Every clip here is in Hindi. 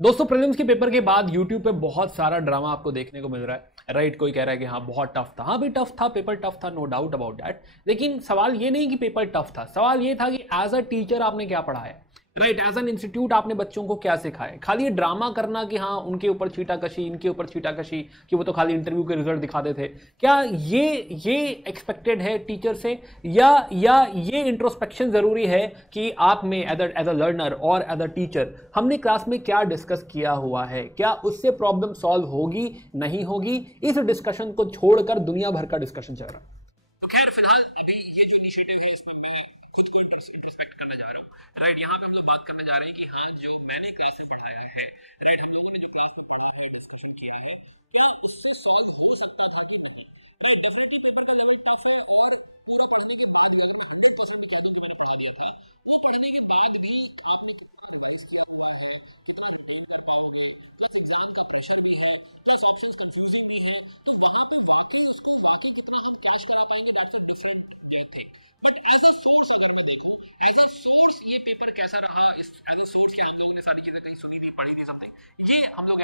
दोस्तों प्रीलिम्स के पेपर के बाद YouTube पे बहुत सारा ड्रामा आपको देखने को मिल रहा है, राइट। कोई कह रहा है कि हाँ बहुत टफ था, हाँ भी टफ था, पेपर टफ था, नो डाउट अबाउट दैट। लेकिन सवाल ये नहीं कि पेपर टफ था, सवाल ये था कि एज अ टीचर आपने क्या पढ़ाया, राइट। एज एन इंस्टीट्यूट आपने बच्चों को क्या सिखाया। खाली ये ड्रामा करना कि हाँ उनके ऊपर छीटाकशी, इनके ऊपर छीटाकशी, कि वो तो खाली इंटरव्यू के रिजल्ट दिखाते थे, क्या ये एक्सपेक्टेड है टीचर से, या ये इंट्रोस्पेक्शन जरूरी है कि आप में एज अ लर्नर और एज अ टीचर हमने क्लास में क्या डिस्कस किया हुआ है, क्या उससे प्रॉब्लम सॉल्व होगी नहीं होगी, इस डिस्कशन को छोड़कर दुनिया भर का डिस्कशन चल रहा है।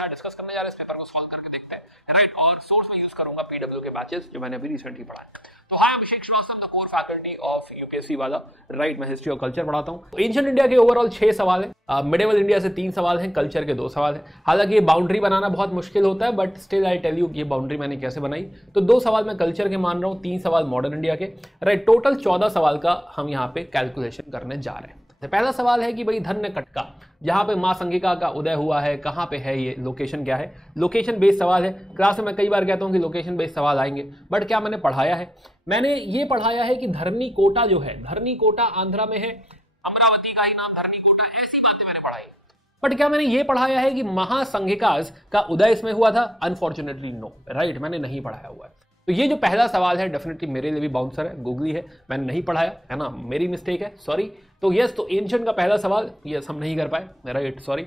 डिस्कस करने जा रहे हैं, इस पेपर को सॉल्व करके देखते हैं, राइट। और सोर्स में यूज करूंगा पीडब्ल्यू के बैचेस जो मैंने अभी रिसेंटली पढ़ाए। तो hi Abhishek Shrivastava, the core faculty of UPSC वाला, राइट। मैं हिस्ट्री और कल्चर पढ़ाता हूं। एंशिएंट इंडिया के ओवरऑल 6 सवाल है, मिडिवल इंडिया से 3 सवाल हैं, कल्चर के 2 सवाल हैं। हालांकि ये बाउंड्री बनाना बहुत मुश्किल होता है, but still I tell you ये बाउंड्री मैंने कैसे बनाई। तो 2 सवाल मैं कल्चर के मान रहा हूं, 3 सवाल मॉडर्न इंडिया के, राइट। टोटल 14 सवाल का हम यहाँ पे कैलकुलेशन करने जा रहे हैं। पहला सवाल है कि भाई धन्य कटका जहां पे मां संगिका का उदय हुआ है, कहां पे है, ये लोकेशन क्या है। लोकेशन बेस्ड सवाल है। क्लास में मैं कई बार कहता हूं कि लोकेशन बेस्ड सवाल आएंगे, बट क्या मैंने पढ़ाया है? मैंने ये पढ़ाया है कि धरनी कोटा जो है, धरनी कोटा आंध्रा में है, अमरावती का ही नाम धरनी कोटा, ऐसी बातें मैंने पढ़ाई। बट क्या मैंने ये पढ़ाया है कि महासंघिकास का उदय इसमें हुआ था? अनफॉर्चुनेटली नो, राइट, मैंने नहीं पढ़ाया हुआ है। तो ये जो पहला सवाल है डेफिनेटली मेरे लिए भी बाउंसर है, गूगली है, मैंने नहीं पढ़ाया है ना, मेरी मिस्टेक है, सॉरी। तो यस, तो एंशिएंट का पहला सवाल यस हम नहीं कर पाए, राइट, सॉरी।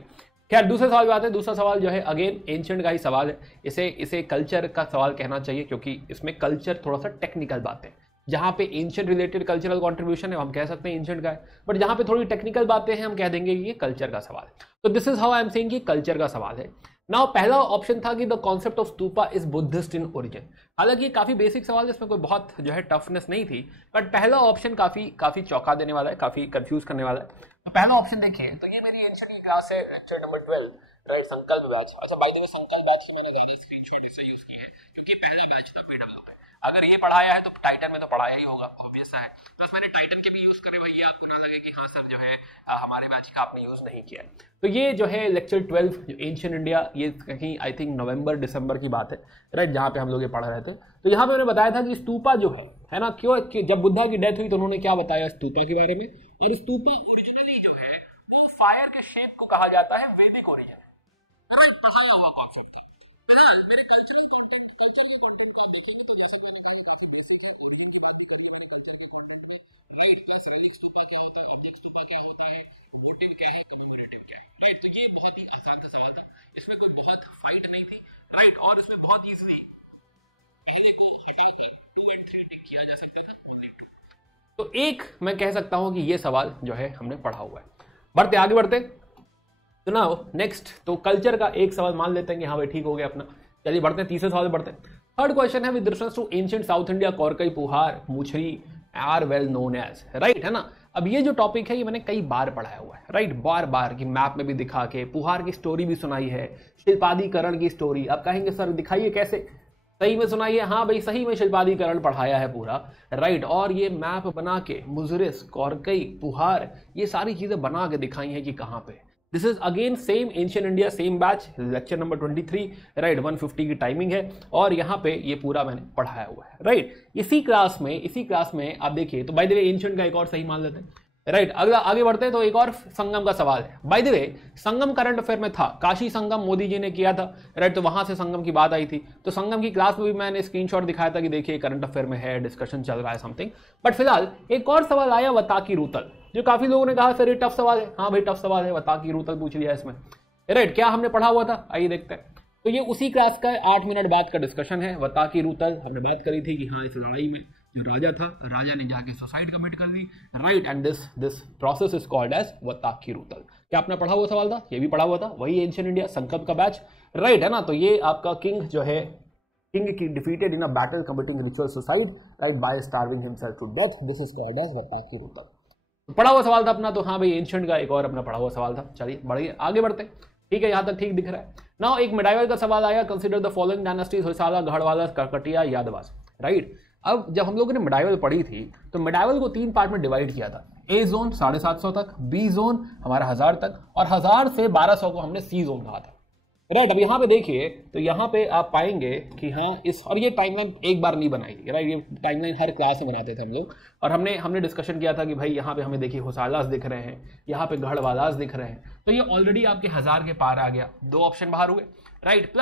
खैर दूसरे सवाल पे आते हैं। दूसरा सवाल जो है अगेन एंशिएंट का ही सवाल है, इसे कल्चर का सवाल कहना चाहिए क्योंकि इसमें कल्चर थोड़ा सा टेक्निकल बात है। जहां पे एंशिएंट रिलेटेड कल्चरल कंट्रीब्यूशन है हम कह सकते हैं एंशिएंट का है, बट जहां पे थोड़ी टेक्निकल बातें हैं हम कह देंगे कि ये कल्चर का सवाल है। तो this is how I am saying कि कल्चर का सवाल है। नाउ पहला ऑप्शन था कि the concept of stupa is Buddhist in origin. हालांकि ये काफी बेसिक सवाल है, इसमें कोई बहुत जो है टफनेस नहीं थी, बट पहला ऑप्शन काफी चौंका देने वाला है, काफी कंफ्यूज करने वाला है। तो पहला ऑप्शन देखिए, तो ये मेरी एंशिएंट की क्लास है, लेक्चर नंबर 12, राइट, संकल्प बैच। अच्छा बाय द वे संकल्प बैच की मैंने ज्यादा स्क्रीनशॉट इससे यूज की है क्योंकि पहला बैच था पीडब्ल्यू में। अगर ये पढ़ाया है तो टाइटन में तो पढ़ाया ही होगा, ऑब्वियस है। बस मैंने टाइटन के भी यूज करे, वही आपको ना लगे कि हाँ सर जो है हमारे बैच का आपने यूज नहीं किया है। तो ये जो है लेक्चर 12 जो एंशिएंट इंडिया, ये कहीं आई थिंक नवंबर दिसंबर की बात है, राइट, जहाँ पे हम लोग ये पढ़ रहे थे। तो यहाँ पे मैंने बताया था कि स्तूपा जो है ना, क्यों जब बुद्धा की डेथ हुई तो उन्होंने क्या बताया स्तूपा के बारे में। और स्तूपा ओरिजिनली जो है वो फायर के शेप को कहा जाता है, वैदिक ओरिजिन है। तो एक मैं कह सकता हूं कि ये सवाल जो है हमने पढ़ा हुआ है। बढ़ते आगे बढ़ते, तो ना नेक्स्ट तो कल्चर का एक सवाल मान लेते हैं कि हाँ भाई ठीक हो गया अपना। चलिए बढ़ते हैं, तीसरे सवाल बढ़ते हैं। थर्ड क्वेश्चन है with reference to ancient South India Korkai Puhar Muchiri are well known as, right, है ना। अब ये जो टॉपिक है ये मैंने कई बार पढ़ाया हुआ है, राइट, बार बार की मैप में भी दिखा के, पुहार की स्टोरी भी सुनाई है, शिल्पादिकरण की स्टोरी। अब कहेंगे सर दिखाइए कैसे, सही में सुनाइए। हाँ भाई सही में शिल्पादिकरण पढ़ाया है पूरा, राइट। और ये मैप बना के मुजरिस, कोरकई, पुहार, ये सारी चीजें बना के दिखाई है कि कहाँ पे। This is again same ancient India, same batch, lecture number 23, right, 150 की टाइमिंग है और यहाँ पे ये पूरा मैंने पढ़ाया हुआ है, राइट। इसी क्लास में आप देखिए, तो बाय द वे एंशिएंट का एक और सही मान लेते हैं, राइट। अगला आगे बढ़ते हैं तो एक और संगम का सवाल है। Bye the way Sangam current affair में था, काशी संगम मोदी जी ने किया था, राइट, तो वहां से संगम की बात आई थी। तो संगम की क्लास में भी मैंने स्क्रीनशॉट दिखाया था कि देखिए करंट अफेयर में है, डिस्कशन चल रहा है समथिंग। बट फिलहाल एक और सवाल आया वताकी रूतल, जो काफी लोगों ने कहा सर ये टफ सवाल है। हाँ भाई टफ सवाल है, वताकी रूतल पूछ लिया इसमें, राइट। क्या हमने पढ़ा हुआ था, आइए देखते हैं। तो ये उसी क्लास का 8 मिनट बाद का डिस्कशन है। वताकी रूतल हमने बात करी थी कि हाँ इस लड़ाई में जो राजा था, राजा ने जाके सुसाइड कमिट कर ली, right, and this process is called as Vadakkiruttal. क्या आपने पढ़ा हुआ सवाल था? ये भी पढ़ा हुआ था, वही एंशिएंट इंडिया संकल्प का बैच, राइट है ना। तो ये आपका किंग जो है, किंग की defeated in a battle committing ritual suicide right by starving himself to death, this is called as Vadakkiruttal. पढ़ा हुआ सवाल था अपना, तो हाँ भाई एंशिएंट का एक और अपना पढ़ा हुआ सवाल था। चलिए बढ़िए आगे बढ़ते हैं, ठीक है, यहाँ तक ठीक दिख रहा है। नाउ एक मिडाइवल का सवाल आया, consider the following dynasties, Hoysala, Gahadavala, Kakatiya, Yadavas, right. अब जब हम लोगों ने मिडाइवल पढ़ी थी तो मिडाइवल को 3 पार्ट में डिवाइड किया था। ए जोन 750 तक, बी जोन हमारा 1000 तक, और 1000 से 1200 को हमने सी जोन कहा था, राइट। अब यहाँ पे देखिए, तो यहाँ पे आप पाएंगे कि हाँ इस, और ये टाइमलाइन एक बार नहीं बनाई थी, राइट, ये टाइमलाइन हर क्लास में बनाते थे हम लोग, और हमने डिस्कशन किया था कि भाई यहाँ पे हमें देखिए होसालास दिख रहे हैं, यहाँ पे गढ़वालास दिख रहे हैं, तो ये ऑलरेडी आपके 1000 के पार आ गया, 2 ऑप्शन बाहर हुए, राइट।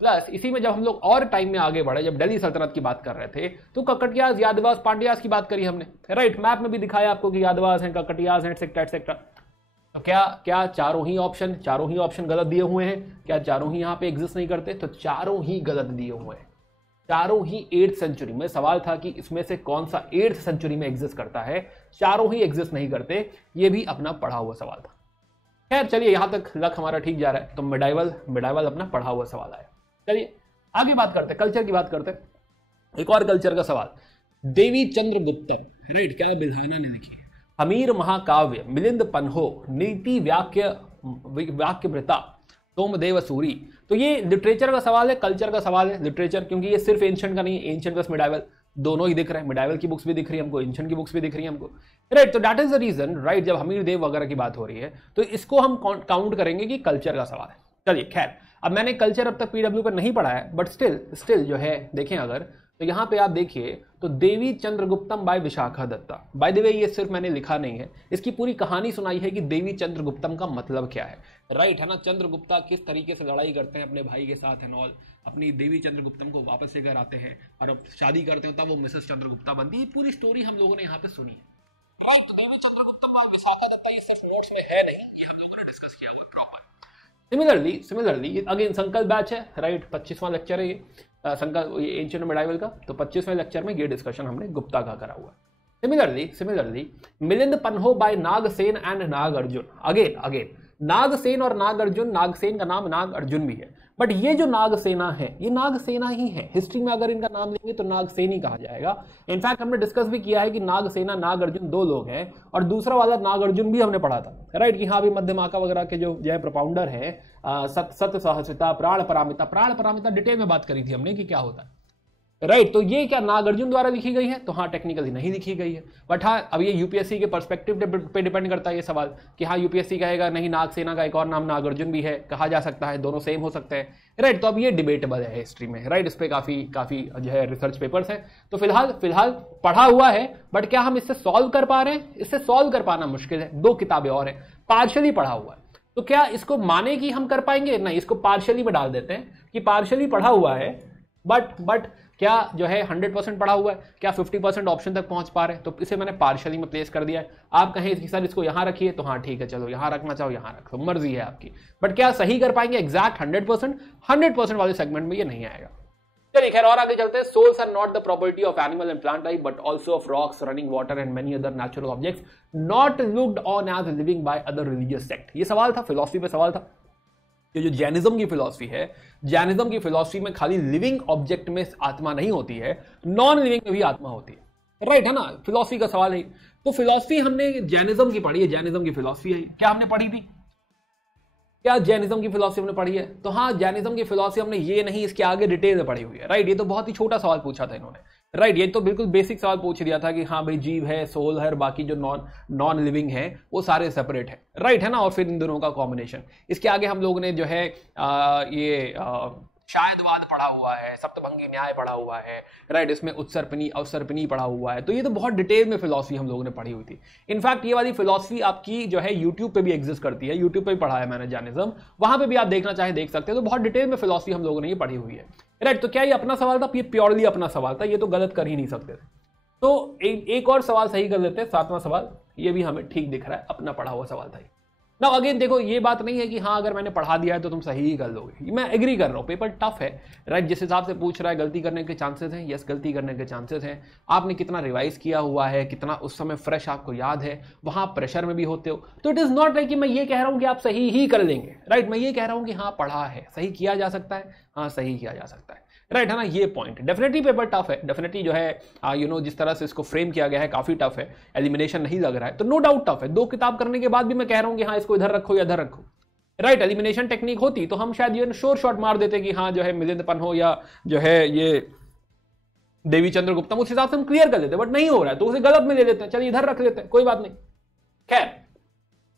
प्लस इसी में जब हम लोग और टाइम में आगे बढ़े, जब दिल्ली सल्तनत की बात कर रहे थे, तो ककटियास, यादवास, पांड्यास की बात करी हमने, राइट। मैप में भी दिखाया आपको कि यादवास हैं, ककटियास हैं, एटसेट्रा। तो क्या चारों ही ऑप्शन गलत दिए हुए हैं? क्या चारों ही यहाँ पे एग्जिस्ट नहीं करते? तो चारों ही गलत दिए हुए हैं, चारों ही 8th सेंचुरी में। सवाल था कि इसमें से कौन सा 8th सेंचुरी में एग्जिस्ट करता है, चारों ही एग्जिस्ट नहीं करते, ये भी अपना पढ़ा हुआ सवाल था। खैर चलिए, यहां तक लक हमारा ठीक जा रहा है, तो मिडाइवल अपना पढ़ा हुआ सवाल आया। चलिए आगे बात करते, कल्चर की बात करते। एक और कल्चर का सवाल, देवी चंद्रगुप्तम, राइट, क्या बिल्हाना ने लिखी है, हमीर महाकाव्य, मिलिंद पन्हो, नीति वाक्यवृता, सोमदेव सूरी। तो ये लिटरेचर का सवाल है, कल्चर का सवाल है, लिटरेचर, क्योंकि ये सिर्फ एंशिएंट का नहीं है, एंशिएंट प्लस मिडाइवल दोनों ही दिख रहे हैं, मिडाइवल की बुक्स भी दिख रही है हमको, एंशिएंट की बुक्स भी दिख रही है हमको, राइट। तो that is the reason, right, जब हमीर देव वगैरह की बात हो रही है तो इसको हम काउंट करेंगे कि कल्चर का सवाल है। चलिए खैर, अब मैंने कल्चर अब तक पीडब्ल्यू पर नहीं पढ़ा है, बट स्टिल जो है देखें अगर, तो यहाँ पे आप देखिए, तो Devi Chandraguptam by Vishakha Datta. By the way ये सिर्फ मैंने लिखा नहीं है, इसकी पूरी कहानी सुनाई है कि देवी चंद्रगुप्तम का मतलब क्या है, राइट है ना। चंद्रगुप्ता किस तरीके से लड़ाई करते हैं अपने भाई के साथ एंड ऑल, अपनी देवी चंद्रगुप्तम को वापस लेकर आते हैं और अब शादी करते हैं, तब वो मिसेस चंद्रगुप्ता बनती है। पूरी स्टोरी हम लोगों ने यहाँ पे सुनी है, राइट। तो देवी चंद्रगुप्तम बाय विशाखा दत्ता ये सिर्फ नोट्स में है नहीं, ये हम लोगों ने डिस्कस किया हुआ प्रॉपर। सिमिलरली अगेन संकल्प बैच है, राइट, 25वां लेक्चर है ये संकल्प, ये एंशिएंट मिडाइवल का, तो 25वें लेक्चर में ये डिस्कशन हमने गुप्ता का करा हुआ है। Similarly Milind Panho by Nagasena and Nagarjuna, again Nagasena और नागार्जुन, नागसेन का नाम नागार्जुन भी है, बट ये जो नागसेना है ये नागसेना ही है, हिस्ट्री में अगर इनका नाम लेंगे तो नागसेन ही कहा जाएगा। इनफैक्ट हमने डिस्कस भी किया है कि नागसेना नागार्जुन 2 लोग हैं, और दूसरा वाला नागार्जुन भी हमने पढ़ा था, राइट, कि हाँ भी मध्यमाका वगैरह के जो प्रपाउंडर है, सत्य सहसिता, प्राण परामिता डिटेल में बात करी थी हमने कि क्या होता है, राइट। तो ये क्या नागार्जुन द्वारा लिखी गई है? तो हाँ टेक्निकली नहीं लिखी गई है, बट हाँ अब ये यूपीएससी के पर्सपेक्टिव पे डिपेंड करता है ये सवाल, कि हाँ यूपीएससी कहेगा नहीं नागसेना का एक और नाम नागार्जुन भी है, कहा जा सकता है, दोनों सेम हो सकते हैं, राइट। तो अब ये डिबेटेबल है हिस्ट्री में, राइट, इस पर काफी जो है रिसर्च पेपर्स हैं। तो फिलहाल पढ़ा हुआ है, बट क्या हम इससे सॉल्व कर पा रहे हैं? इससे सॉल्व कर पाना मुश्किल है, 2 किताबें और हैं, पार्शियली पढ़ा हुआ है, तो क्या इसको माने कि हम कर पाएंगे? नहीं, इसको पार्शियली में डाल देते हैं कि पार्शियली पढ़ा हुआ है, बट क्या जो है 100% पढ़ा हुआ है, क्या 50% ऑप्शन तक पहुंच पा रहे हैं, तो इसे मैंने पार्शियली में प्लेस कर दिया है। आप कहें कि सर इसको यहां रखिए, तो हाँ ठीक है, चलो यहां रखना चाहो यहां रखो, मर्जी है आपकी, बट क्या सही कर पाएंगे एग्जैक्ट 100% वाले सेगमेंट में ये नहीं आएगा। चलिए खैर और आगे चलते हैं। Souls are not the property of animal and plant life but also of rocks, running water and many other natural objects not looked on as living by other religious sect. ये सवाल था, फिलॉसफी पे सवाल था। ये जो जैनिज्म की फिलॉसफी है, जैनिज्म की फिलॉसफी में खाली लिविंग ऑब्जेक्ट में आत्मा नहीं होती है, नॉन लिविंग में भी आत्मा होती है, राइट है ना। फिलॉसफी का सवाल है, तो फिलॉसफी हमने जैनिज्म की पढ़ी है, जैनिज्म की फिलॉसफी है, क्या हमने पढ़ी थी? क्या जैनिज्म की फिलॉसफी हमने पढ़ी है? तो हाँ जैनिज्म की फिलॉसफी हमने ये नहीं, इसके आगे डिटेल में पढ़ी हुई है, राइट। ये तो बहुत ही छोटा सवाल पूछा था इन्होंने, राइट। ये तो बिल्कुल बेसिक सवाल पूछ दिया था कि हाँ भाई जीव है, सोल है, बाकी जो नॉन लिविंग है वो सारे सेपरेट है, राइट है ना, और फिर इन दोनों का कॉम्बिनेशन। इसके आगे हम लोगों ने जो है शायदवाद पढ़ा हुआ है, सप्तभंगी न्याय पढ़ा हुआ है, राइट। इसमें उत्सर्पिणी अवसर्पिणी पढ़ा हुआ है, तो ये तो बहुत डिटेल में फिलॉसफी हम लोगों ने पढ़ी हुई थी। इनफैक्ट ये वाली फिलॉसफी आपकी जो है यूट्यूब पे भी एग्जिस्ट करती है, यूट्यूब पे भी पढ़ा है मैंने जैनिज्म, वहां पे भी आप देखना चाहे देख सकते हैं। तो बहुत डिटेल में फिलॉसफी हम लोगों ने ये पढ़ी हुई है, राइट। तो क्या ये अपना सवाल था? ये प्योरली अपना सवाल था, ये तो गलत कर ही नहीं सकते थे। तो एक और सवाल सही कर लेते हैं, 7वां सवाल, ये भी हमें ठीक दिख रहा है, अपना पढ़ा हुआ सवाल था। ना अगेन देखो, ये बात नहीं है कि हाँ अगर मैंने पढ़ा दिया है तो तुम सही ही कर लोगे, मैं एग्री कर रहा हूँ, पेपर टफ है, राइट। जिस हिसाब से पूछ रहा है गलती करने के चांसेस हैं, यस गलती करने के चांसेस हैं। आपने कितना रिवाइज किया हुआ है, कितना उस समय फ्रेश आपको याद है, वहाँ प्रेशर में भी होते हो, तो इट इज़ नॉट लाइक कि मैं ये कह रहा हूँ कि आप सही ही कर लेंगे, राइट। मैं ये कह रहा हूँ कि हाँ पढ़ा है, सही किया जा सकता है, हाँ सही किया जा सकता है, राइट, है ना। ये पॉइंट डेफिनेटली पेपर टफ है, डेफिनेटली जो है यू नो जिस तरह से इसको फ्रेम किया गया है काफी टफ है, एलिमिनेशन नहीं लग रहा है तो नो डाउट टफ है। 2 किताब करने के बाद भी मैं कह रहा हूं कि हाँ इसको इधर रखो या इधर रखो, राइट। एलिमिनेशन टेक्निक होती तो हम शायद ये शोर शॉट मार देते कि हाँ जो है मिलिंद हो या जो है ये देवी चंद्र गुप्ता, उस हिसाब से हम क्लियर कर लेते, बट नहीं हो रहा है तो उसे गलत में ले लेते हैं, चलिए इधर रख लेते हैं, कोई बात नहीं। खैर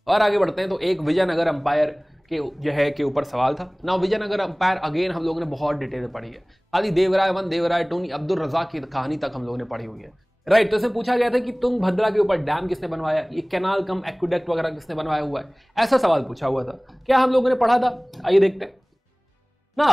और आगे बढ़ते हैं। तो एक विजयनगर अंपायर के जो है के ऊपर सवाल था ना। विजयनगर अंपायर अगेन हम लोगों ने बहुत डिटेल पढ़ी है, खाली देवराय 1, देवराय 2, अब्दुल रज़ाक की कहानी तक हम लोगों ने पढ़ी हुई है, राइट। तो इसमें पूछा गया था कि तुंगभद्रा के ऊपर डैम किसने बनवाया, ये कैनाल कम एक्वेडक्ट वगैरह किसने बनवाया हुआ है, ऐसा सवाल पूछा हुआ था। क्या हम लोगों ने पढ़ा था, आइए देखते हैं ना।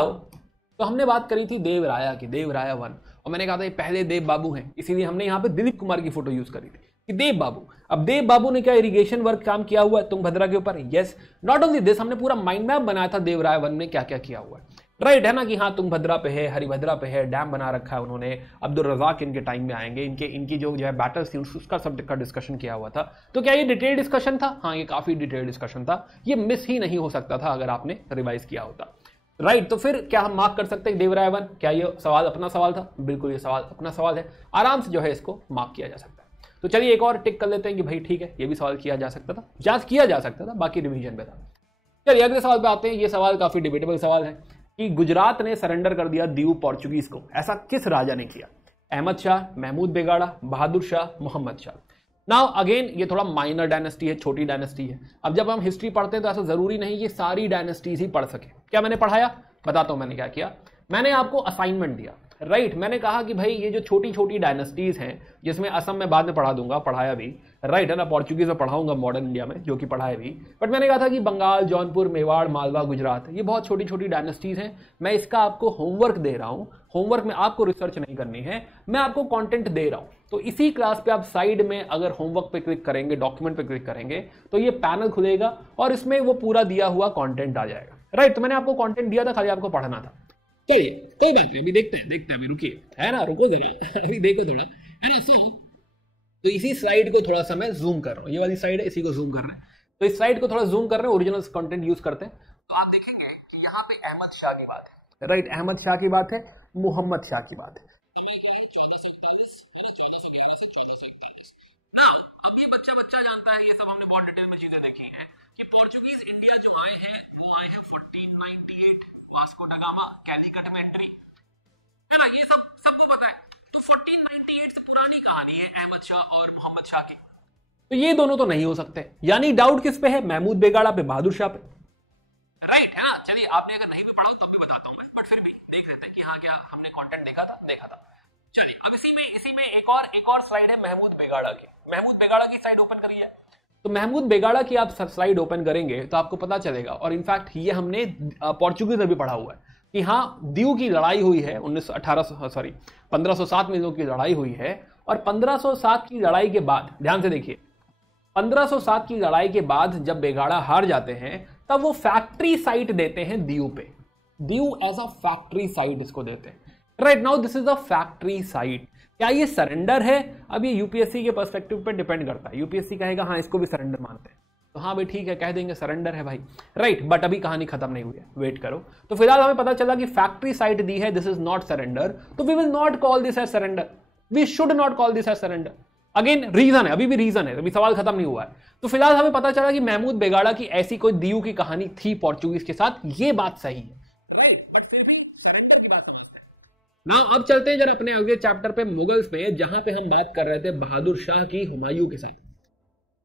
तो हमने बात करी थी देवराया की, देवराया 1, और मैंने कहा था ये पहले देव बाबू हैं, इसीलिए हमने यहाँ पे दिलीप कुमार की फोटो यूज करी थी कि देव बाबू। अब देव बाबू ने क्या इरिगेशन वर्क काम किया हुआ है तुंगभद्रा के ऊपर, यस। नॉट ओनली दिस, हमने पूरा माइंड मैप बनाया था देवराय 1 में क्या क्या किया हुआ है, राइट, है ना। कि हाँ तुंगभद्रा पे है, हरिभद्रा पे है, डैम बना रखा है उन्होंने, अब्दुल रज़ाक इनके टाइम में आएंगे, इनकी जो है बैटल्स थी उसका सब का डिस्कशन किया हुआ था। तो क्या ये डिटेल डिस्कशन था, हाँ ये काफी डिटेल डिस्कशन था, ये मिस ही नहीं हो सकता था अगर आपने रिवाइज किया होता, राइट। तो फिर क्या हम मार्क कर सकते हैं देवराय 1, क्या ये सवाल अपना सवाल था, बिल्कुल ये सवाल अपना सवाल है, आराम से जो है इसको मार्क किया जा सकता है। तो चलिए एक और टिक कर लेते हैं कि भाई ठीक है ये भी सवाल किया जा सकता था, जांच किया जा सकता था, बाकी रिवीजन पे था। चलिए अगले सवाल पे आते हैं। ये सवाल काफी डिबेटेबल सवाल है कि गुजरात ने सरेंडर कर दिया दीव पोर्चुगीज को, ऐसा किस राजा ने किया, अहमद शाह, महमूद बेगाड़ा, बहादुर शाह, मोहम्मद शाह। नाउ अगेन ये थोड़ा माइनर डायनेस्टी है, छोटी डायनेस्टी है। अब जब हम हिस्ट्री पढ़ते हैं तो ऐसा जरूरी नहीं ये सारी डायनेस्टीज ही पढ़ सके। क्या मैंने पढ़ाया, बताता हूं मैंने क्या किया। मैंने आपको असाइनमेंट दिया, राइट। मैंने कहा कि भाई ये जो छोटी छोटी डायनेस्टीज हैं, जिसमें असम में बाद में पढ़ा दूंगा, पढ़ाया भी, राइट, है ना। पोर्चुगीज में पढ़ाऊंगा मॉडर्न इंडिया में, जो कि पढ़ाया भी, बट मैंने कहा था कि बंगाल, जौनपुर, मेवाड़, मालवा, गुजरात, ये बहुत छोटी छोटी डायनेस्टीज हैं। मैं इसका आपको होमवर्क दे रहा हूं, होमवर्क में आपको रिसर्च नहीं करनी है, मैं आपको कंटेंट दे रहा हूं। तो इसी क्लास पे आप साइड में अगर होमवर्क पे क्लिक करेंगे, डॉक्यूमेंट पे क्लिक करेंगे, तो ये पैनल खुलेगा और इसमें वो पूरा दिया हुआ कंटेंट आ जाएगा, राइट। तो मैंने आपको कंटेंट दिया था, खाली आपको पढ़ना था। चलिए कोई बात नहीं, अभी देखते हैं अभी रुकिए, है ना, रुको जरा अभी देखो थोड़ा, है ना। तो इसी स्लाइड को थोड़ा सा मैं जूम कर रहा हूँ, ये वाली स्लाइड है, इसी को जूम कर रहे हैं। तो इस स्लाइड को थोड़ा जूम कर रहे हैं, ओरिजिनल कंटेंट यूज करते हैं। तो आप देखेंगे कि यहाँ पे अहमद शाह की बात है, राइट, अहमद शाह की बात है, मोहम्मद शाह की बात है। अब ये बच्चा जानता है, ये सब हमने बहुत डिटेल में चीजें देखी हैं कि पोर्चुगीज इंडिया जो आए हैं वो आए हैं 1498, वास्को दा गामा, कैलीकट में एंट्री, है ना, ये सब सबको पता है। तो 1498 से पुरानी कहानी है अहमद शाह और मोहम्मद शाह की, तो ये दोनों तो नहीं हो सकते। यानी डाउट किस पे है, महमूद बेगाड़ा पे, बहादुर शाह पे, राइट, है ना। चलिए आपने अगर नहीं भी पढ़ा तब भी बताता हूं, बट फिर भी देख लेते हैं कि हाँ क्या हमने कंटेंट देखा था। चलिए अब इसी में एक और स्लाइड है महमूद बेगाड़ा की। महमूद बेगाड़ा की साइड ओपन करिए। तो महमूद बेगाड़ा की आप स्लाइड ओपन करेंगे तो आपको पता चलेगा, और इनफैक्ट ये हमने पोर्चुगीज में भी पढ़ा हुआ है कि हाँ दीव की लड़ाई हुई है 1507 में लोगों की लड़ाई हुई है, और 1507 की लड़ाई के बाद, ध्यान से देखिए, 1507 की लड़ाई के बाद जब बेगाड़ा हार जाते हैं तब वो फैक्ट्री साइट देते हैं दीव पे, Diu as a factory site इसको देते हैं, right. Now this is a factory site. क्या ये सरेंडर है, अब ये यूपीएससी के पर्सपेक्टिव पे डिपेंड करता है। यूपीएससी कहेगा हाँ इसको भी सरेंडर मानते हैं, तो हाँ भाई ठीक है, कह देंगे सरेंडर है भाई, राइट। बट अभी कहानी खत्म नहीं हुई है, वेट करो। तो फिलहाल हमें पता चला कि फैक्ट्री साइट दी है, दिस इज नॉट सरेंडर, तो we will not call this as surrender, we should not call this as surrender. Again reason है, अभी भी रीजन है, अभी सवाल खत्म नहीं हुआ है। तो फिलहाल हमें पता चला कि महमूद बेगाड़ा की ऐसी कोई दीव की कहानी थी पोर्चुगीज के साथ, ये बात सही है, राइट। ना अब चलते हैं जरा अपने अगले चैप्टर पे, मुगल्स पे, जहां पे हम बात कर रहे थे बहादुर शाह की हुमायूं के साथ,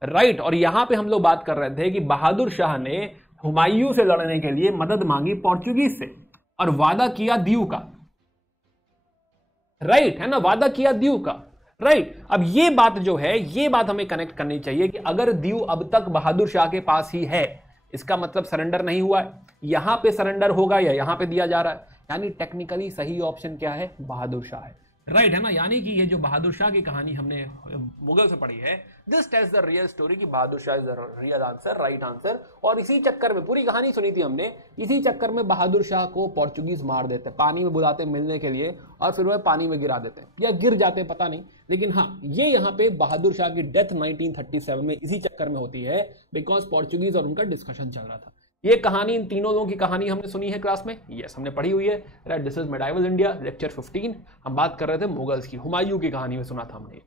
राइट। और यहां पे हम लोग बात कर रहे थे कि बहादुर शाह ने हुमायूं से लड़ने के लिए मदद मांगी पोर्चुगीज से और वादा किया दीव का, राइट, है ना, वादा किया दीव का, राइट। अब ये बात जो है, ये बात हमें कनेक्ट करनी चाहिए कि अगर दीव अब तक बहादुर शाह के पास ही है, इसका मतलब सरेंडर नहीं हुआ है। यहां पे सरेंडर होगा या यहां पे दिया जा रहा है, यानी टेक्निकली सही ऑप्शन क्या है, बहादुर शाह है, राइट है ना, यानी कि ये जो बहादुर शाह की कहानी हमने मुगल से पढ़ी है, this tells the real story कि Bahadur Shah is the real answer, right answer. और इसी चक्कर में पूरी कहानी सुनी थी हमने, इसी चक्कर में बहादुर शाह को पोर्चुगीज मार देते, पानी में बुलाते मिलने के लिए और फिर वह पानी में गिरा देते या गिर जाते पता नहीं, लेकिन हाँ ये यहाँ पे बहादुर शाह की डेथ 1937 में इसी चक्कर में होती है बिकॉज पोर्चुगीज और उनका डिस्कशन चल रहा था। ये कहानी इन तीनों लोगों की कहानी हमने सुनी है क्लास में, यस हमने पढ़ी हुई है, right. This is medieval India lecture 15। हम बात कर रहे थे मुगल्स की, हुमायूं की कहानी में सुना था हमने।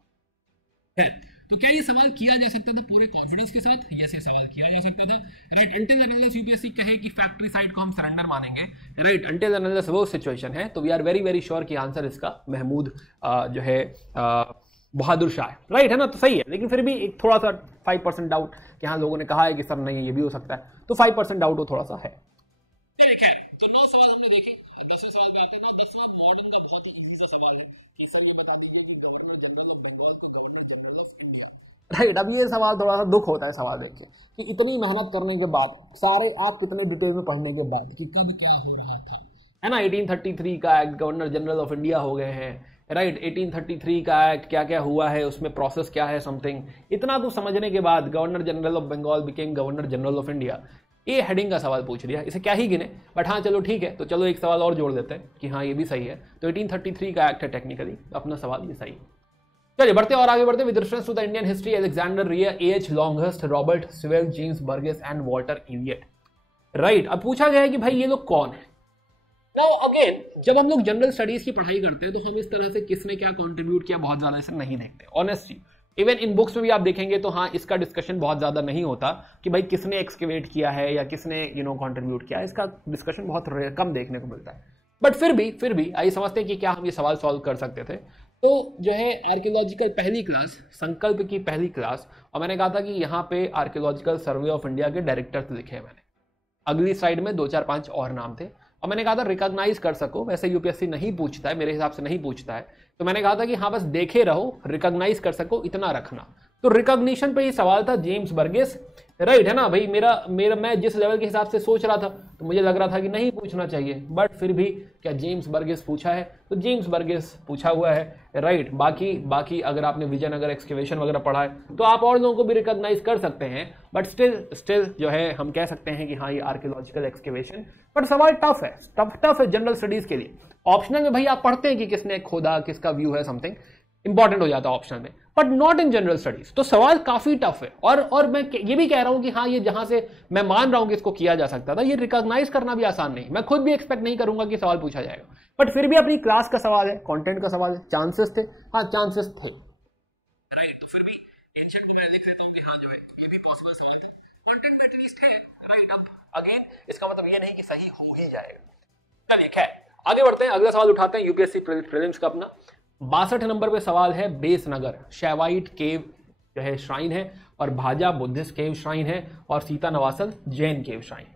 तो क्या ये सवाल किया जा सकता था पूरे कॉन्फिडेंस के साथ? यस ये सवाल किया जा सकता था, राइट। अंटिल अनलेस यूपीएससी कहे कि फैक्ट्री साइड को हम सरेंडर मानेंगे, राइट, अंटिल अनलेस वो सिचुएशन है तो we are very very sure कि आंसर इसका महमूद जो है बहादुर शाह है, राइट है ना। तो सही है, लेकिन फिर भी एक थोड़ा सा 5% डाउट कि हाँ लोगों ने कहा है कि सर नहीं ये भी हो सकता है, तो 5% डाउट वो थोड़ा सा है। तो 9 सवाल हमने देखे, 10वें सवाल पे आते हैं। 10वां मॉडर्न का बहुत ही सवाल है कि सर ये बता दीजिए कि गवर्नर जनरल ऑफ बंगाल के governor general of India, right. अब ये सवाल थोड़ा सा दुख होता है सवाल देख के कि इतनी मेहनत करने के बाद, सारे आप कितने डिटेल में पढ़ने के बाद है ना, 1833 का act governor general of India हो गए हैं, राइट। 1833 का एक्ट क्या क्या हुआ है, उसमें प्रोसेस क्या है, समथिंग इतना कुछ समझने के बाद governor general of Bengal became governor general of India, ये हेडिंग का सवाल पूछ लिया, इसे क्या ही गिने, बट हाँ चलो ठीक है, तो चलो एक सवाल और जोड़ देते हैं कि हाँ ये भी सही है। तो 1833 का एक्ट है टेक्निकली, अपना सवाल ये सही है। चलिए बढ़ते और आगे बढ़ते। With reference to the Indian history Alexander Rea, H Longhurst, Robert Sewell, James Burgess and Walter Elliot, right. अब पूछा गया है कि भाई ये लोग कौन है। नाउ अगेन जब हम लोग जनरल स्टडीज की पढ़ाई करते हैं तो हम इस तरह से किसने क्या कंट्रीब्यूट किया बहुत ज्यादा इसे नहीं देखते, ऑनेस्टली। इवन इन बुक्स में भी आप देखेंगे तो हाँ इसका डिस्कशन बहुत ज्यादा नहीं होता कि भाई किसने एक्सकेवेट किया है या किसने कंट्रीब्यूट किया है, इसका डिस्कशन बहुत कम देखने को मिलता है। बट फिर भी आइए समझते हैं कि क्या हम ये सवाल सॉल्व कर सकते थे। तो जो है आर्कियोलॉजिकल पहली क्लास, संकल्प की पहली क्लास, और मैंने कहा था कि यहाँ पे आर्कियोलॉजिकल सर्वे ऑफ इंडिया के डायरेक्टर्स लिखे हैं मैंने, अगली साइड में 2 4 5 और नाम थे, और मैंने कहा था रिकॉग्नाइज कर सको, वैसे यूपीएससी नहीं पूछता है मेरे हिसाब से नहीं पूछता है, तो मैंने कहा था कि हाँ बस देखे रहो, रिकॉग्नाइज कर सको इतना रखना। तो रिकॉग्निशन पे ही सवाल था, जेम्स बर्गेस, राइट है ना भाई। मेरा मैं जिस लेवल के हिसाब से सोच रहा था तो मुझे लग रहा था कि नहीं पूछना चाहिए, बट फिर भी क्या जेम्स बर्गेस पूछा है, तो जेम्स बर्गेस पूछा हुआ है, राइट। बाकी अगर आपने विजयनगर एक्सकेवेशन वगैरह पढ़ा है तो आप और लोगों को भी रिकॉग्नाइज कर सकते हैं, बट स्टिल जो है हम कह सकते हैं कि हाँ ये आर्कियोलॉजिकल एक्सकेवेशन। बट सवाल टफ है, टफ है जनरल स्टडीज के लिए। ऑप्शनल में भाई आप पढ़ते हैं कि किसने खोदा, किसका व्यू है, समथिंग इंपॉर्टेंट हो जाता है ऑप्शनल में, but not in general studies. तो सवाल काफी टफ है, और मैं ये भी कह रहा हूं कि हाँ ये जहां से मैं मान रहा हूं कि इसको किया जा सकता था, ये रिकॉग्नाइज करना भी आसान नहीं। मैं खुद भी एक्सपेक्ट नहीं करूंगा कि सवाल पूछा जाएगा, बट फिर भी अपनी क्लास का सवाल है, कंटेंट का सवाल है, चांसेस थे, हाँ चांसेस थे, राइट। तो फिर भी एंशिएंट में लिख देता हूं कि हाँ जो है ये भी पॉसिबल सवाल है, कंटेंट में एटलीस्ट है, राइट। अब अगेन इसका मतलब ये नहीं कि सही हो ही जाएगा। चलिए खैर आगे बढ़ते हैं, अगला सवाल उठाते हैं यूपीएससी प्रीलिम्स का अपना 62 नंबर पे सवाल है। बेसनगर शैवाइट केव जो है श्राइन है, और भाजा बुद्धिस्ट केव श्राइन है, और Sittanavasal Jain cave shrine.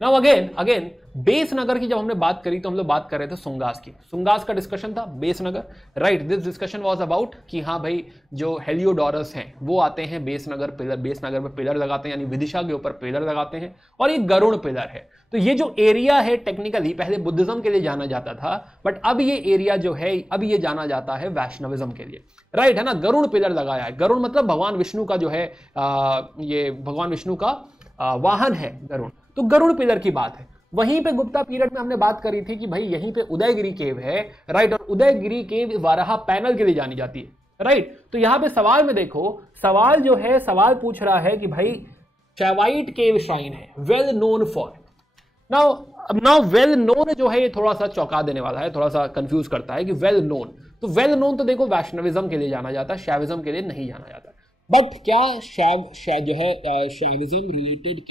Now again Besnagar की जब हमने बात करी तो हम लोग बात कर रहे थे सुंगास की, सुंगास का डिस्कशन था Besnagar, right. This discussion was about कि हाँ भाई जो हेलियोडोरस हैं वो आते हैं बेसनगर पे पिलर लगाते हैं, यानी विदिशा के ऊपर पिलर लगाते हैं, और ये गरुड़ पिलर है। तो ये जो एरिया है टेक्निकली पहले बुद्धिज्म के लिए जाना जाता था, बट अब ये एरिया जो है अब ये जाना जाता है वैष्णविज्म के लिए, राइट है ना। गरुड़ पिलर लगाया है, गरुड़ मतलब भगवान विष्णु का जो है ये भगवान विष्णु का वाहन है गरुड़, तो गरुड़ पिलर की बात है। वहीं पे गुप्ता पीरियड में हमने बात करी थी कि भाई यहीं पे उदयगिरी केव है, राइट, और उदयगिरी केव वाराहा पैनल के लिए जानी जाती है, राइट। तो यहां पे सवाल में देखो, सवाल जो है सवाल पूछ रहा है कि भाई शैवाइट केव श्राइन है, well known for. Now well known जो है ये थोड़ा सा चौंका देने वाला है, थोड़ा सा कंफ्यूज करता है कि वेल नोन, तो वेल नोन तो देखो वैष्णविज्म के लिए जाना जाता है, शैविज्म के लिए नहीं जाना जाता। बट क्या शैव जो है शैविज्म रिलेटेड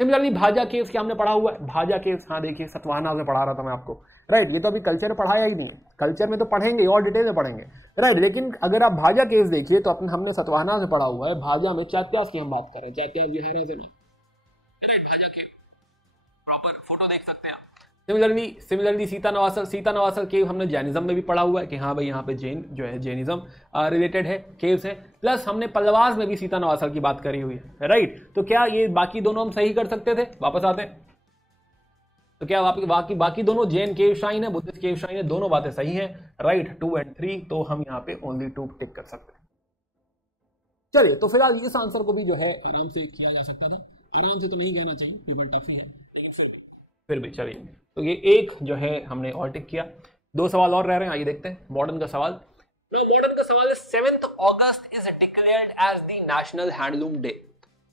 सिमिलरली भाजा केव्स क्या हमने पढ़ा हुआ है, भाजा केव्स, हाँ देखिए सतवाहना से पढ़ा रहा था मैं आपको, राइट। ये तो अभी कल्चर में पढ़ाया ही नहीं है, कल्चर में तो पढ़ेंगे और डिटेल में पढ़ेंगे, राइट। लेकिन अगर आप भाजा केव्स देखिए तो अपन हमने सतवाहना से पढ़ा हुआ है, भाजा में चैत्यास की हम बात करें, चैत्यास विहार से ना, राइट। भाजा केव प्रॉपर फोटो देख सकते हैं, सिमिलरली सीता नवासल केव हमने जैनिज्म में भी पढ़ा हुआ है कि हाँ भाई यहाँ पे जैन जो है जैनिज्म रिलेटेड है, केव्स है। प्लस हमने पल्लवास में भी सीता नवासल की बात करी हुई है, राइट। तो क्या ये बाकी दोनों हम सही कर सकते थे? वापस आते हैं तो क्या बाकी दोनों जैन केव श्राइन है, बुद्धिस्ट केव श्राइन है, दोनों बातें सही हैं, राइट। 2 और 3, तो हम यहाँ पे ओनली 2 टिक कर सकते हैं। चलिए, तो फिलहाल इस आंसर को भी जो है आराम से किया जा सकता था, आराम से तो नहीं कहना चाहिए, पेपर टफ ही है, लेकिन फिर भी चलिए। तो ये एक जो है हमने और टिक किया। 2 सवाल और रह रहे हैं, आइए देखते हैं। मॉडर्न का सवाल है 7 August is declared as the national handloom day,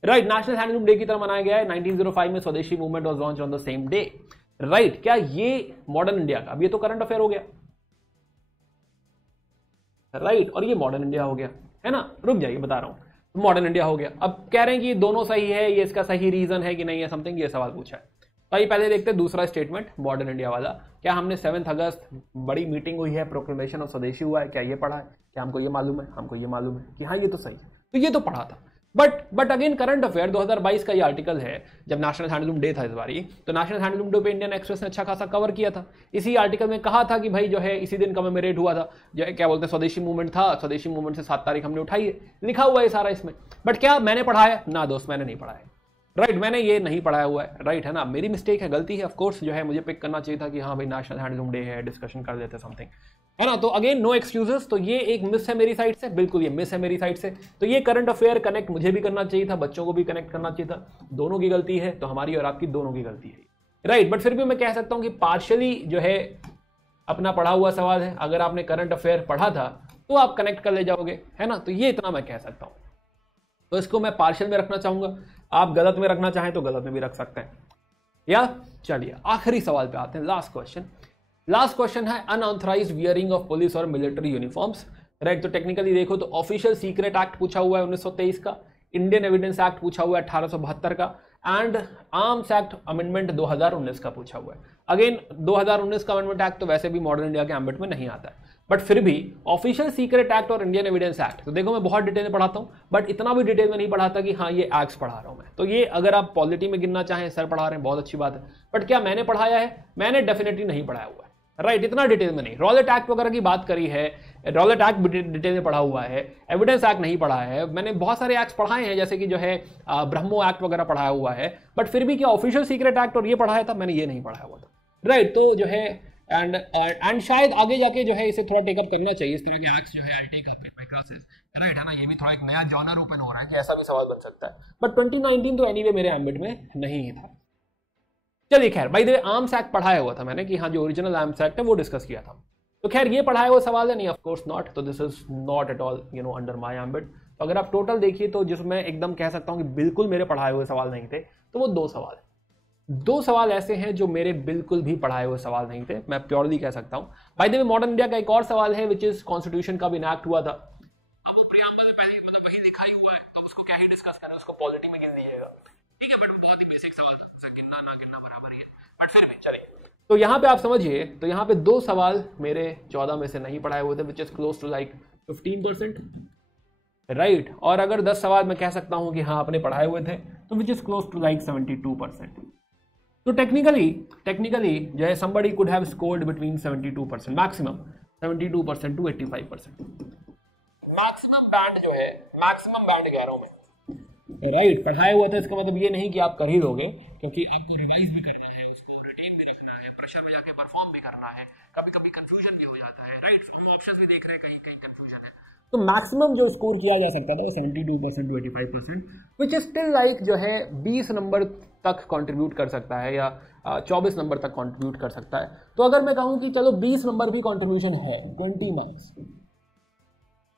right. National handloom day की तरह मनाया गया है। 1905 में Swadeshi movement was launched on the same day, right. क्या ये मॉडर्न इंडिया का, अब ये तो करंट अफेयर हो गया, राइट, और ये मॉडर्न इंडिया हो गया, है ना। रुक जाइए, बता रहा हूं, मॉडर्न इंडिया हो गया। अब कह रहे हैं कि दोनों सही है, ये इसका सही रीजन है कि नहीं है, समथिंग, ये सवाल पूछा है। तो आइए पहले देखते हैं दूसरा स्टेटमेंट मॉडर्न इंडिया वाला। क्या हमने 7 अगस्त बड़ी मीटिंग हुई है, प्रोक्लेमेशन ऑफ स्वदेशी हुआ है, क्या ये पढ़ा है? क्या हमको ये मालूम है? हमको ये मालूम है कि हाँ ये तो सही है, तो ये तो पढ़ा था। बट अगेन करंट अफेयर 2022 का ये आर्टिकल है, जब नेशनल हैंडलूम डे था इस बारी, तो नेशनल हैंडलूम डे पे इंडियन एक्सप्रेस ने अच्छा खासा कवर किया था। इसी आर्टिकल में कहा था कि भाई जो है इसी दिन कमेमोरेट हुआ था, जो है क्या बोलते हैं स्वदेशी मूवमेंट था, स्वदेशी मूवमेंट से 7 तारीख हमने उठाई है, लिखा हुआ है सारा इसमें। बट क्या मैंने पढ़ाया? ना दोस्त, मैंने नहीं पढ़ाया, राइट, मैंने ये नहीं पढ़ाया हुआ है, राइट, है ना। मेरी मिस्टेक है, गलती है, ऑफकोर्स जो है मुझे पिक करना चाहिए था कि हाँ भाई नेशनल हैंडलूम डे है, डिस्कशन कर लेते समथिंग, है ना। तो अगेन नो एक्सक्यूजेस, तो ये एक मिस है मेरी साइड से, बिल्कुल ये मिस है मेरी साइड से। तो ये करंट अफेयर कनेक्ट मुझे भी करना चाहिए था, बच्चों को भी कनेक्ट करना चाहिए था, दोनों की गलती है, तो हमारी और आपकी दोनों की गलती है, राइट। बट फिर भी मैं कह सकता हूं कि पार्शियली जो है अपना पढ़ा हुआ सवाल है, अगर आपने करंट अफेयर पढ़ा था तो आप कनेक्ट कर ले जाओगे, है ना। तो ये इतना मैं कह सकता हूं, तो इसको मैं पार्शियल में रखना चाहूंगा, आप गलत में रखना चाहें तो गलत में भी रख सकते हैं। या चलिए आखिरी सवाल पे आते हैं, लास्ट क्वेश्चन है अनऑथराइज्ड वियरिंग ऑफ पुलिस और मिलिट्री यूनिफॉर्म्स, राइट। तो टेक्निकली देखो तो ऑफिशियल सीक्रेट एक्ट पूछा हुआ है 1923 का, इंडियन एविडेंस एक्ट पूछा हुआ है 1872 का, एंड आर्म्स एक्ट अमेंडमेंट 2019 का पूछा हुआ है। अगेन 2019 का अमेंडमेंट एक्ट तो वैसे भी मॉडर्न इंडिया के एम्बिट में नहीं आता है, बट फिर भी ऑफिशियल सीक्रेट एक्ट और इंडियन एविडेंस एक्ट, तो देखो मैं बहुत डिटेल में पढ़ाता हूं, बट इतना भी डिटेल में नहीं पढ़ाता कि हाँ ये एक्ट्स पढ़ा रहा हूं मैं। तो ये अगर आप पॉलिटी में गिनना चाहें, सर पढ़ा रहे हैं, बहुत अच्छी बात है, बट क्या मैंने पढ़ाया है? मैंने डेफिनेटली नहीं पढ़ाया हुआ है, राइट, इतना डिटेल में नहीं। रॉलेट एक्ट वगैरह की बात करी है, रॉलेट एक्ट डिटेल में पढ़ा हुआ है, एविडेंस एक्ट नहीं पढ़ा है, मैंने बहुत सारे एक्ट पढ़ाए हैं, जैसे कि जो है ब्रह्मो एक्ट वगैरह पढ़ाया हुआ है, बट फिर भी क्या ऑफिशियल सीक्रेट एक्ट और ये पढ़ाया था? मैंने ये नहीं पढ़ाया हुआ था, राइट। तो जो है एंड शायद आगे जाके जो है इसे थोड़ा टेकअप करना चाहिए, इस तरह के एक्ट्स जो है I take up in my classes, right, है ना। ये भी थोड़ा एक नया जॉनर ओपन हो रहा है कि ऐसा भी सवाल बन सकता है, बट 2019 तो एनीवे मेरे एम्बिट में नहीं ही था। चलिए खैर, bye the way arms act पढ़ाया हुआ था मैंने कि हाँ जो ओरिजिनल आर्म्स एक्ट है वो डिस्कस किया था। तो खैर ये पढ़ाया हुआ सवाल है नहीं, ऑफ कोर्स नॉट, तो this is not at all under my ambit. तो अगर आप टोटल देखिए तो जिसमें एकदम कह सकता हूं कि बिल्कुल मेरे पढ़ाए हुए सवाल नहीं थे, तो वो 2 सवाल है। 2 सवाल ऐसे हैं जो मेरे बिल्कुल भी पढ़ाए हुए सवाल नहीं थे, मैं प्योरली कह सकता हूं। Bye the way modern India का एक और सवाल है विच इज कॉन्स्टिट्यूशन का भी इनैक्ट हुआ था, अब वो प्रियम्बल में पहले मतलब वही लिखा ही हुआ है, तो उसको क्या ही डिस्कस करना, उसको पॉलिटी में गिन लीजिएगा, ठीक है, बट बहुत ही बेसिक सवाल था, उसका गिनना ना गिनना बराबर ही है, बट फिर भी चलिए। तो यहाँ पे आप समझिए, तो यहाँ पे 2 सवाल मेरे 14 में से नहीं पढ़ाए हुए थे, which is close to like 15%, right. और अगर 10 सवाल मैं कह सकता हूं कि हाँ आपने पढ़ाए हुए थे, तो which is close to like 72%। तो टेक्निकली जो है somebody could have scored between 72%, maximum 72% to 85%, maximum band जो है, मैक्सिमम बैंड कह रहा हूं मैं, राइट। पढ़ाए हुआ था इसका मतलब ये नहीं कि आप कर ही लोगे, क्योंकि आपको रिवाइज भी करना है, उसको रिटेन भी रखना है, प्रेशर में जाके परफॉर्म भी करना है, कभी कभी कंफ्यूजन भी हो जाता है, राइट। हम ऑप्शंस भी देख रहे हैं, कहीं कहीं कंफ्यूजन है, तो मैक्सिमम जो स्कोर किया जा सकता था 72% to 85%, which is still like जो है 20 नंबर तक कंट्रीब्यूट कर सकता है, या 24 नंबर तक कंट्रीब्यूट कर सकता है। तो अगर मैं कहूं कि चलो 20 नंबर भी कंट्रीब्यूशन है, 20 मार्क्स,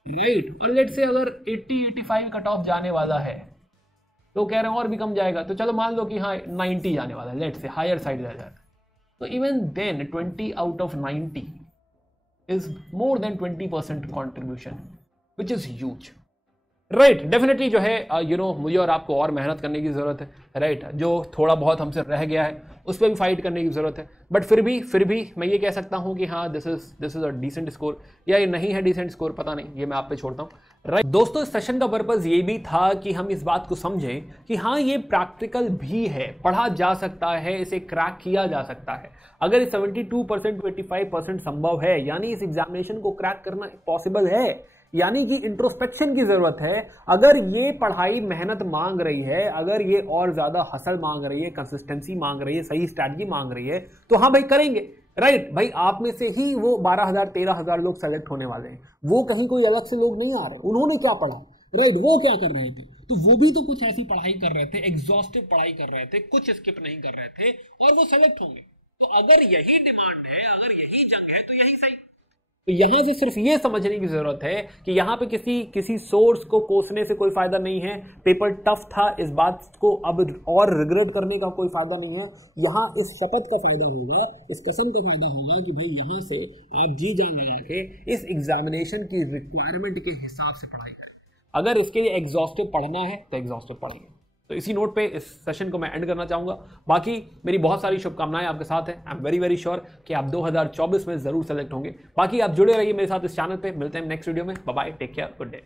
राइट, और लेट्स से अगर 80-85 कट ऑफ जाने वाला है, तो कह रहे हैं और भी कम जाएगा, तो चलो मान लो कि हाँ 90 जाने वाला है, लेट्स से हायर साइड जा जाता है, तो even then 20 out of 90 is more than 20% contribution, which is huge, right. Definitely जो है मुझे और आपको और मेहनत करने की जरूरत है, राइट। जो थोड़ा बहुत हमसे रह गया है उस पर भी फाइट करने की जरूरत है। बट फिर भी मैं ये कह सकता हूं कि हाँ this is a decent score, या ये नहीं है डिसेंट स्कोर, पता नहीं, ये मैं आप पे छोड़ता हूँ। राइट दोस्तों, इस सेशन का पर्पज ये भी था कि हम इस बात को समझें कि हाँ ये प्रैक्टिकल भी है, पढ़ा जा सकता है, इसे क्रैक किया जा सकता है। अगर 72% to 85% संभव है, यानी इस एग्जामिनेशन को क्रैक करना पॉसिबल है, यानी कि इंट्रोस्पेक्शन की जरूरत है। अगर ये पढ़ाई मेहनत मांग रही है, अगर ये और ज्यादा हसल मांग रही है, कंसिस्टेंसी मांग रही है, सही स्ट्रैटेजी मांग रही है, तो हाँ भाई करेंगे। राइट भाई, आप में से ही वो 12,000 13,000 लोग सेलेक्ट होने वाले हैं, वो कहीं कोई अलग से लोग नहीं आ रहे। उन्होंने क्या पढ़ा, राइट, वो क्या कर रहे थे, तो वो भी तो कुछ ऐसी पढ़ाई कर रहे थे, एग्जॉस्टिव पढ़ाई कर रहे थे, कुछ स्किप नहीं कर रहे थे, और वो सेलेक्ट होंगे। तो अगर यही डिमांड है, अगर यही जंग है, तो यही सही। तो यहां से सिर्फ ये समझने की जरूरत है कि यहां पे किसी सोर्स को कोसने से कोई फायदा नहीं है। पेपर टफ था, इस बात को अब और रिग्रेट करने का कोई फायदा नहीं है। यहां इस शपथ का फायदा होगा, इस कसम का फायदा होगा कि भाई यहां से आप जी जान लगा के इस एग्जामिनेशन की रिक्वायरमेंट के हिसाब से पढ़ाई करें। अगर इसके लिए एग्जॉस्टिव पढ़ना है तो एग्जॉस्टिव पढ़ेंगे। तो इसी नोट पे इस सेशन को मैं एंड करना चाहूंगा। बाकी मेरी बहुत सारी शुभकामनाएं आपके साथ हैं। I am very very sure कि आप 2024 में जरूर सेलेक्ट होंगे। बाकी आप जुड़े रहिए मेरे साथ इस चैनल पे। मिलते हैं नेक्स्ट वीडियो में। Bye bye, take care, good day.